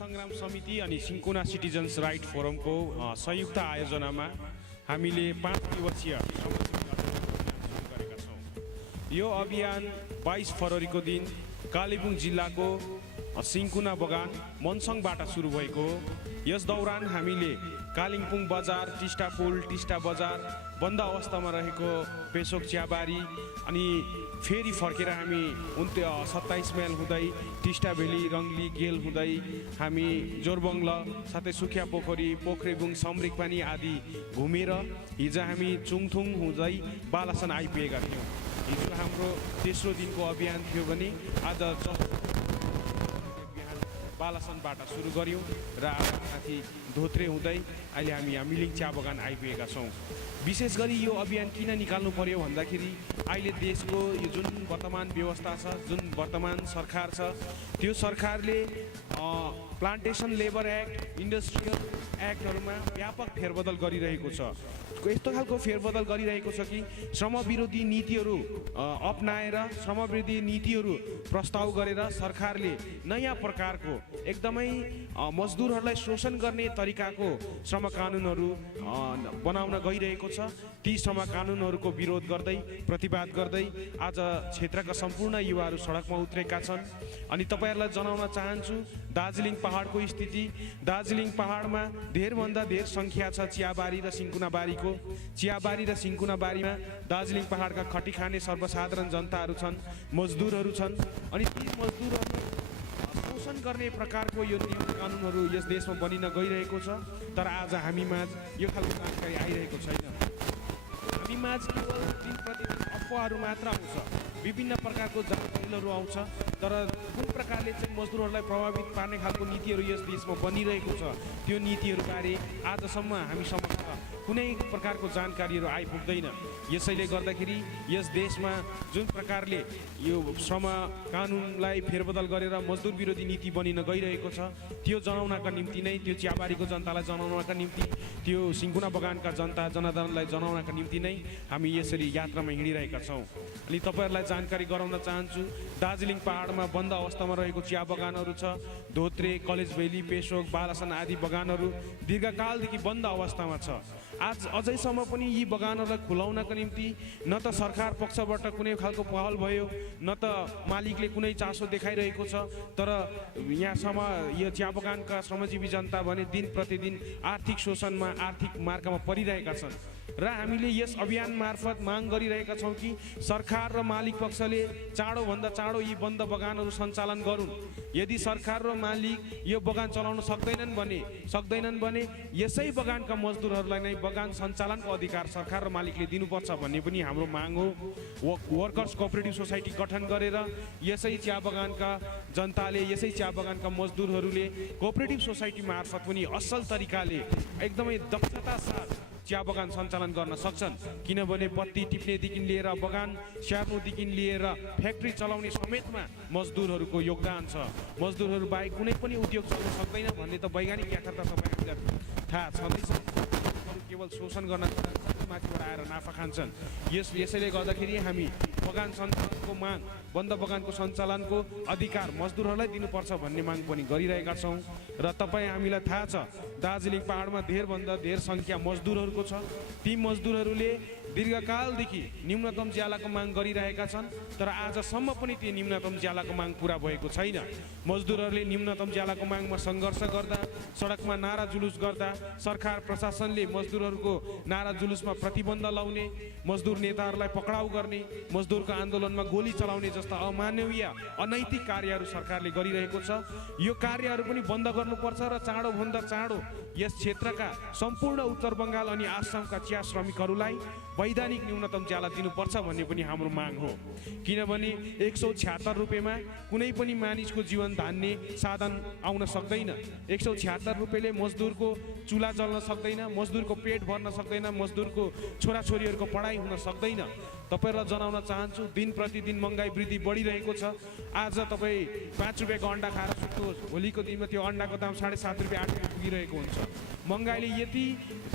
संग्राम समिति अनि सिन्कोना सिटिजन्स राइट फोरमको संयुक्त आयोजनामा हामीले 5 दिवसीय गरेका छौँ। यो अभियान 22 फरवरीको दिन कालेबुङ जिल्लाको सिन्कोना बगान मनसङबाट सुरु भएको हो। यस दौरान हामीले कालिम्पोङ बजार, टिस्टा पुल, टिस्टा बजार, बन्द अवस्थामा रहेको पेसोक चियाबारी अनि फेरि फर्केर हामी 27 माइल हुँदै टिस्टा भेली, रङ्गली, गेल हुँदै हामी जोरबङ्गल साथै सुखिया पोखरी, पोखरेबुङ, समरिकपानी आदि घुमेर हिजो हामी चुङथुङ हुँदै बालासन आइपुगेका थियौँ। हिजो हाम्रो तेस्रो दिनको अभियान थियो भने आज बालासनबाट सुरु गऱ्यौँ र आज माथि धोत्रे हुँदै अहिले हामी यहाँ मिलिङ चिया बगान आइपुगेका छौँ। विशेष गरी यो अभियान किन निकाल्नु पर्यो भन्दाखेरि अहिले देशको यो जुन वर्तमान व्यवस्था छ, जुन वर्तमान सरकार छ, त्यो सरकारले प्लान्टेसन लेबर एक्ट, इन्डस्ट्रियल एक्टहरूमा व्यापक फेरबदल गरिरहेको छ। यस्तो खालको फेरबदल गरिरहेको छ कि श्रम विरोधी नीतिहरू अपनाएर, श्रम विरोधी नीतिहरू प्रस्ताव गरेर सरकारले नयाँ प्रकारको एकदमै मजदुरहरूलाई शोषण गर्ने तरिकाको श्रम कानुनहरू बनाउन गइरहेको छ। ती श्रम कानुनहरूको विरोध गर्दै, प्रतिवाद गर्दै आज क्षेत्रका सम्पूर्ण युवाहरू सडकमा उत्रेका छन्। अनि तपाईँहरूलाई जनाउन चाहन्छु दार्जिलिङ पहाडको स्थिति। दार्जिलिङ पहाडमा धेरभन्दा धेर सङ्ख्या छ चियाबारी र सिन्कुनाबारीको। चियाबारी र सिन्कुनाबारीमा दार्जिलिङ पहाडका खटी खाने सर्वसाधारण जनताहरू छन्, मजदुरहरू छन्। अनि ती मजदुरहरू शोषण गर्ने प्रकारको यो नियम कानुनहरू यस देशमा बनिन गइरहेको छ। तर आज हामीमाझ यो खालको जानकारी आइरहेको छैन। हामीमाझ केवल दिन प्रतिदिन अफवाहहरू मात्र आउँछ, विभिन्न प्रकारको जानकारीहरू आउँछ, तर कुन प्रकारले चाहिँ मजदुरहरूलाई प्रभावित पार्ने खालको नीतिहरू यस देशमा बनिरहेको छ त्यो नीतिहरूबारे आजसम्म हामी समक्ष कुनै प्रकारको जानकारीहरू आइपुग्दैन। यसैले गर्दाखेरि यस देशमा जुन प्रकारले यो श्रम कानुनलाई फेरबदल गरेर मजदुर विरोधी नीति बनिन गइरहेको छ त्यो जनाउनका निम्ति नै, त्यो चियाबारीको जनतालाई जनाउनका निम्ति, त्यो सिन्कुना बगानका जनता जनार्दनलाई जनाउनका निम्ति नै हामी यसरी यात्रामा हिँडिरहेका छौँ। अनि तपाईँहरूलाई जानकारी गराउन चाहन्छु दार्जिलिङ पहाडमा बन्द अवस्थामा रहेको चिया बगानहरू छ। धोत्रे, कलेज भ्याली, पेसोक, बालासन आदि बगानहरू दीर्घकालदेखि बन्द अवस्थामा छ। आज अझैसम्म पनि यी बगानहरूलाई खुलाउनका निम्ति न त सरकार पक्षबाट कुनै खालको पहल भयो, न त मालिकले कुनै चासो देखाइरहेको छ। तर यहाँसम्म यो चिया बगानका श्रमजीवी जनता भने दिन प्रतिदिन आर्थिक शोषणमा, आर्थिक मार्कामा परिरहेका छन्। र हामीले यस अभियान मार्फत माग गरिरहेका छौँ कि सरकार र मालिक पक्षले चाँडोभन्दा चाँडो यी बन्द बगानहरू सञ्चालन गरून्। यदि सरकार र मालिक यो बगान चलाउन सक्दैनन् भने यसै बगानका मजदुरहरूलाई नै बगान सञ्चालनको अधिकार सरकार र मालिकले दिनुपर्छ भन्ने पनि हाम्रो माग हो। वर्कर्स कोअपरेटिभ सोसाइटी गठन गरेर यसै चिया बगानका जनताले, यसै चिया बगानका मजदुरहरूले कोअपरेटिभ सोसाइटी मार्फत पनि असल तरिकाले एकदमै दक्षता साथ चिया बगान सञ्चालन गर्न सक्छन्। किनभने पत्ती टिप्नेदेखि लिएर बगान स्याहार्नुदेखि लिएर फ्याक्ट्री चलाउने समेतमा मजदुरहरूको योगदान छ। मजदुरहरू बाहेक कुनै पनि उद्योग चल्न सक्दैन भन्ने त वैज्ञानिक यथार्थ तपाईँहरूलाई थाहा छँदैछ। केवल शोषण गर्न माथिबाट आएर नाफा खान्छन्। यसैले गर्दाखेरि हामी बगान सञ्चालनको माग, बन्द बगानको सञ्चालनको अधिकार मजदुरहरूलाई दिनुपर्छ भन्ने माग पनि गरिरहेका छौँ। र तपाईँ हामीलाई थाहा छ दार्जिलिङ पहाडमा धेरभन्दा धेर सङ्ख्या मजदुरहरूको छ। ती मजदुरहरूले दीर्घकालदेखि न्यूनतम ज्यालाको माग गरिरहेका छन्, तर आजसम्म पनि त्यो न्यूनतम ज्यालाको माग पुरा भएको छैन। मजदुरहरूले न्यूनतम ज्यालाको मागमा सङ्घर्ष गर्दा, सडकमा नारा जुलुस गर्दा, सरकार प्रशासनले मजदुरहरूको नारा जुलुसमा प्रतिबन्ध लाउने, मजदुर नेताहरूलाई पक्राउ गर्ने, मजदुरको आन्दोलनमा गोली चलाउने जस्ता अमानवीय, अनैतिक कार्यहरू सरकारले गरिरहेको छ। यो कार्यहरू पनि बन्द गर्नुपर्छ र चाँडोभन्दा चाँडो यस क्षेत्रका सम्पूर्ण उत्तर बङ्गाल अनि आसामका चिया श्रमिकहरूलाई वैधानिक न्यूनतम ज्याला दिनुपर्छ भन्ने पनि हाम्रो माग हो। किनभने 176 रुपियाँमा कुनै पनि मानिसको जीवन धान्ने साधन आउन सक्दैन। 176 रुपियाँले मजदुरको चुला जल्न सक्दैन, मजदुरको पेट भर्न सक्दैन, मजदुरको छोराछोरीहरूको पढाइ हुन सक्दैन। तपाईँहरूलाई जनाउन चाहन्छु, दिन प्रतिदिन महँगाई वृद्धि बढिरहेको छ। आज तपाईँ 5 रुपियाँको अन्डा खाएर सुत्नुहोस्, भोलिको दिनमा त्यो अन्डाको दाम 7.5 रुपियाँ 8 रुपियाँ पुगिरहेको हुन्छ। महँगाईले यति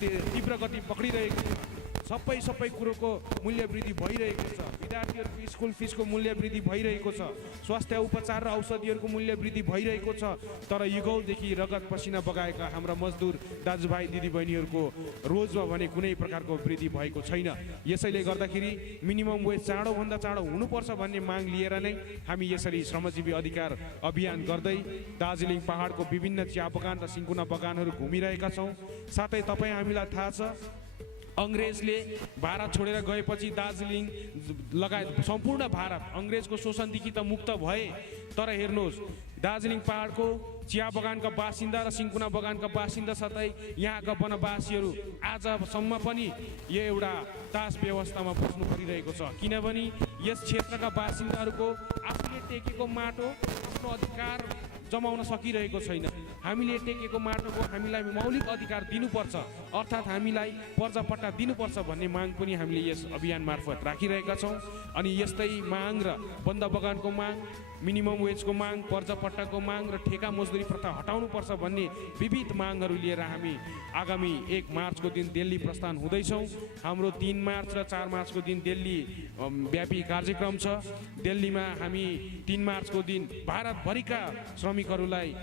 तीव्र गति पक्रिरहेको छ। सबै कुरोको मूल्य वृद्धि भइरहेको छ। विद्यार्थीहरूको स्कुल फिसको मूल्य वृद्धि भइरहेको छ। स्वास्थ्य उपचार र औषधिहरूको मूल्य वृद्धि भइरहेको छ। तर युगौँदेखि रगत पसिना बगाएका हाम्रा मजदुर दाजुभाइ दिदीबहिनीहरूको रोजमा भने कुनै प्रकारको वृद्धि भएको छैन। यसैले गर्दाखेरि मिनिमम वेज चाँडोभन्दा चाँडो हुनुपर्छ भन्ने माग लिएर नै हामी यसरी श्रमजीवी अधिकार अभियान गर्दै दार्जिलिङ पहाडको विभिन्न चिया बगान र सिन्कोना बगानहरू घुमिरहेका छौँ। साथै तपाईँ हामीलाई थाहा छ, अङ्ग्रेजले भारत छोडेर गएपछि दार्जिलिङ लगायत सम्पूर्ण भारत अङ्ग्रेजको शोषणदेखि त मुक्त भए। तर हेर्नुहोस्, दार्जिलिङ पहाडको चिया बगानका बासिन्दा र सिन्कोना बगानका बासिन्दा साथै यहाँका वनवासीहरू आजसम्म पनि यो एउटा दास व्यवस्थामा बस्नु परिरहेको छ। किनभने यस क्षेत्रका बासिन्दाहरूको आफूले टेकेको माटो आफ्नो अधिकार जमाउन सकिरहेको छैन। हामीले टेकेको माटोको हामीलाई मौलिक अधिकार दिनुपर्छ, अर्थात् हामीलाई पर्जापट्टा दिनुपर्छ भन्ने माग पनि हामीले यस अभियान मार्फत राखिरहेका छौँ। अनि यस्तै माग र बन्द बगानको माग, मिनिमम वेजको माग, पर्जापट्टाको माग र ठेका मजदुरी प्रथा हटाउनुपर्छ भन्ने विविध मागहरू लिएर हामी आगामी 1 मार्चको दिन दिल्ली प्रस्थान हुँदैछौँ। हाम्रो 3 मार्च र 4 मार्चको दिन दिल्ली व्यापी कार्यक्रम छ। दिल्लीमा हामी 3 मार्चको दिन भारतभरिका श्रमिकहरूलाई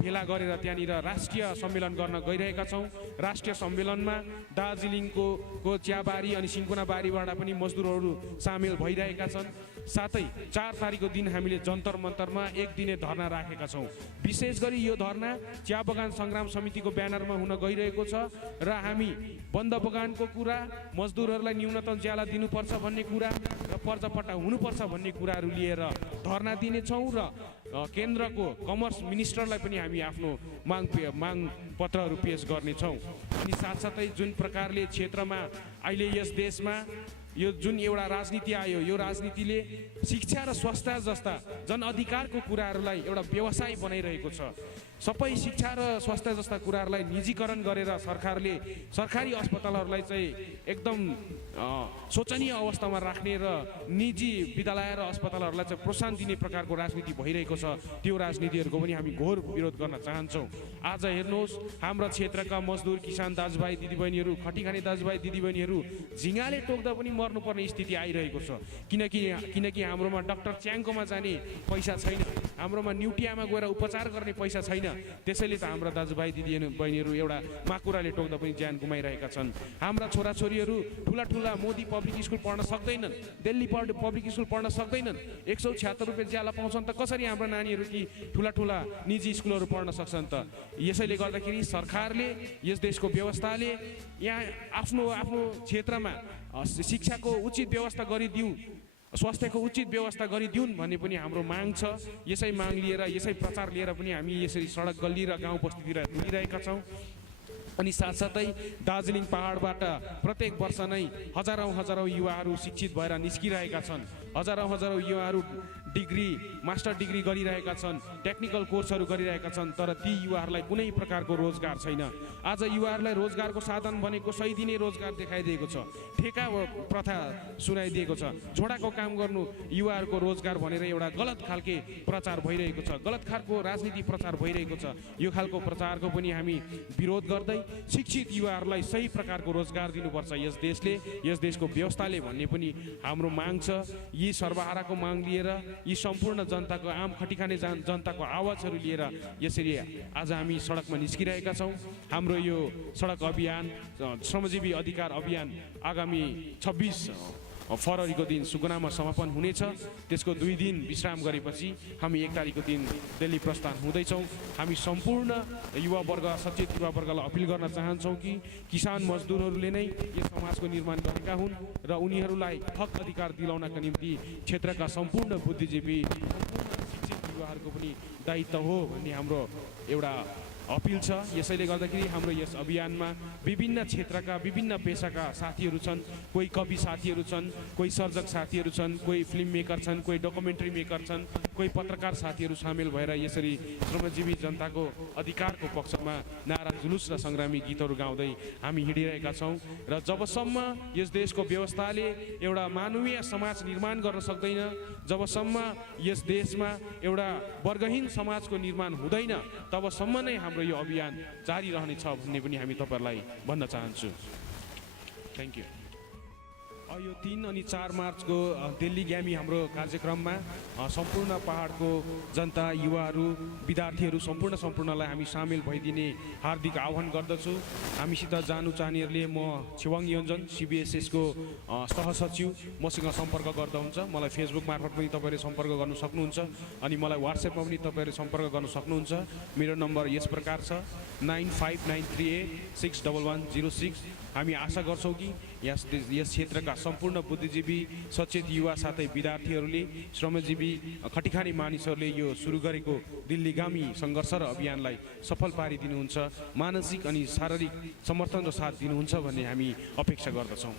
भेला गरेर त्यहाँनिर राष्ट्रिय सम्मेलन गर्न गइरहेका छौँ। राष्ट्रिय सम्मेलनमा दार्जिलिङको चियाबारी अनि सिन्कोना बारीबाट पनि मजदुरहरू सामेल भइरहेका छन्। साथै 4 तारिकको दिन हामीले जन्तर मन्तरमा 1 दिने धरना राखेका छौँ। विशेष गरी यो धरना चिया बगान सङ्ग्राम समितिको ब्यानरमा हुन गइरहेको छ र हामी बन्द बगानको कुरा, मजदुरहरूलाई न्यूनतम ज्याला दिनुपर्छ भन्ने कुरा र पर्जापट्टा हुनुपर्छ भन्ने कुराहरू लिएर धरना दिनेछौँ र केन्द्रको कमर्स मिनिस्टरलाई पनि हामी आफ्नो माग पत्रहरू पेश गर्नेछौँ। अनि साथसाथै जुन प्रकारले क्षेत्रमा अहिले यस देशमा यो जुन एउटा राजनीति आयो, यो राजनीतिले शिक्षा र स्वास्थ्य जस्ता जनअधिकारको कुराहरूलाई एउटा व्यवसाय बनाइरहेको छ। सबै शिक्षा र स्वास्थ्य जस्ता कुराहरूलाई निजीकरण गरेर सरकारले सरकारी अस्पतालहरूलाई चाहिँ एकदम शोचनीय अवस्थामा राख्ने र निजी विद्यालय र अस्पतालहरूलाई चाहिँ प्रोत्साहन दिने प्रकारको राजनीति भइरहेको छ। त्यो राजनीतिहरूको पनि हामी घोर विरोध गर्न चाहन्छौँ। आज हेर्नुहोस्, हाम्रा क्षेत्रका मजदुर किसान दाजुभाइ दिदीबहिनीहरू, खटिखाने दाजुभाइ दिदीबहिनीहरू झिँगाले टोक्दा पनि मर्नुपर्ने स्थिति आइरहेको छ। किनकि हाम्रोमा डाक्टर च्याङकोमा जाने पैसा छैन, हाम्रोमा न्युटियामा गएर उपचार गर्ने पैसा छैन। त्यसैले त हाम्रा दाजुभाइ दिदीबहिनीहरू एउटा माकुराले टोक्दा पनि ज्यान गुमाइरहेका छन्। हाम्रा छोराछोरीहरू ठुला मोदी पब्लिक स्कुल पढ्न सक्दैनन्, दिल्ली पब्लिक स्कुल पढ्न सक्दैनन्। 176 रुपियाँ ज्याला पाउँछन् त कसरी हाम्रा नानीहरू ती ठुला निजी स्कुलहरू पढ्न सक्छन् त? यसैले गर्दाखेरि सरकारले, यस देशको व्यवस्थाले यहाँ आफ्नो क्षेत्रमा शिक्षाको उचित व्यवस्था गरिदिउन्, स्वास्थ्यको उचित व्यवस्था गरिदिउन् भन्ने पनि हाम्रो माग छ। यसै माग लिएर, यसै प्रचार लिएर पनि हामी यसरी सडक गल्ली र गाउँ बस्तीतिर हिँडिरहेका छौँ। अनि साथसाथै दार्जिलिङ पहाडबाट प्रत्येक वर्ष नै हजारौँ युवाहरू शिक्षित भएर निस्किरहेका छन्। हजारौँ युवाहरू मास्टर डिग्री गरिरहेका छन्, टेक्निकल कोर्सहरू गरिरहेका छन्। तर ती युवाहरूलाई कुनै प्रकारको रोजगार छैन। आज युवाहरूलाई रोजगारको साधन भनेको सही दिने रोजगार देखाइदिएको छ, ठेका प्रथा सुनाइदिएको छ। झोडाको काम गर्नु युवाहरूको रोजगार भनेर एउटा गलत खालके प्रचार भइरहेको छ, गलत खालको राजनीति प्रचार भइरहेको छ। यो खालको प्रचारको पनि हामी विरोध गर्दै शिक्षित युवाहरूलाई सही प्रकारको रोजगार दिनुपर्छ यस देशले, यस देशको व्यवस्थाले भन्ने पनि हाम्रो माग छ। यी सर्वहाराको माग लिएर, यी सम्पूर्ण जनताको, आम खटिखाने जनताको आवाजहरू लिएर यसरी आज हामी सडकमा निस्किरहेका छौँ। हाम्रो यो सडक अभियान, श्रमजीवी अधिकार अभियान आगामी 26 फरवरीको दिन सुकुनामा समापन हुनेछ। त्यसको 2 दिन विश्राम गरेपछि हामी 1 तारिकको दिन दिल्ली प्रस्थान हुँदैछौँ। हामी सम्पूर्ण युवावर्ग, सचेत युवावर्गलाई अपिल गर्न चाहन्छौँ कि किसान मजदुरहरूले नै यस समाजको निर्माण गरेका हुन् र उनीहरूलाई हक अधिकार दिलाउनका निम्ति क्षेत्रका सम्पूर्ण बुद्धिजीवी, शिक्षित युवाहरूको पनि दायित्व हो भन्ने हाम्रो एउटा अपिल छ। यसैले गर्दाखेरि हाम्रो यस अभियानमा विभिन्न क्षेत्रका विभिन्न पेसाका साथीहरू छन्, कोही कवि साथीहरू छन्, कोही सर्जक साथीहरू छन्, कोही फिल्म मेकर छन्, कोही डकुमेन्ट्री मेकर छन्, कोही पत्रकार साथीहरू सामेल भएर यसरी श्रमजीवी जनताको अधिकारको पक्षमा नारा जुलुस र सङ्ग्रामी गीतहरू गाउँदै हामी हिँडिरहेका छौँ। र जबसम्म यस देशको व्यवस्थाले एउटा मानवीय समाज निर्माण गर्न सक्दैन, जबसम्म यस देशमा एउटा वर्गहीन समाजको निर्माण हुँदैन, तबसम्म नै हाम्रो यो अभियान जारी रहनेछ भन्ने पनि हामी तपाईँहरूलाई भन्न चाहन्छु। Thank you. यो 3 अनि 4 मार्चको दिल्लीगामी हाम्रो कार्यक्रममा सम्पूर्ण पहाडको जनता, युवाहरू, विद्यार्थीहरू सम्पूर्णलाई हामी सामेल भइदिने हार्दिक आह्वान गर्दछु। हामीसित जानु चाहनेहरूले म छेवाङ योन्जन CBSS को सहसचिव मसँग सम्पर्क गर्दा हुन्छ। मलाई फेसबुक मार्फत पनि तपाईँले सम्पर्क गर्न सक्नुहुन्छ अनि मलाई व्हाट्सएपमा पनि तपाईँले सम्पर्क गर्न सक्नुहुन्छ। मेरो नम्बर यस प्रकार छ 9593861106। हामी आशा गर्छौँ कि यस क्षेत्रका सम्पूर्ण बुद्धिजीवी, सचेत युवा साथै विद्यार्थीहरूले, श्रमजीवी, खटिखाने मानिसहरूले यो सुरु गरेको दिल्लीगामी सङ्घर्ष र अभियानलाई सफल पारिदिनुहुन्छ, मानसिक अनि शारीरिक समर्थन र साथ दिनुहुन्छ भन्ने हामी अपेक्षा गर्दछौँ।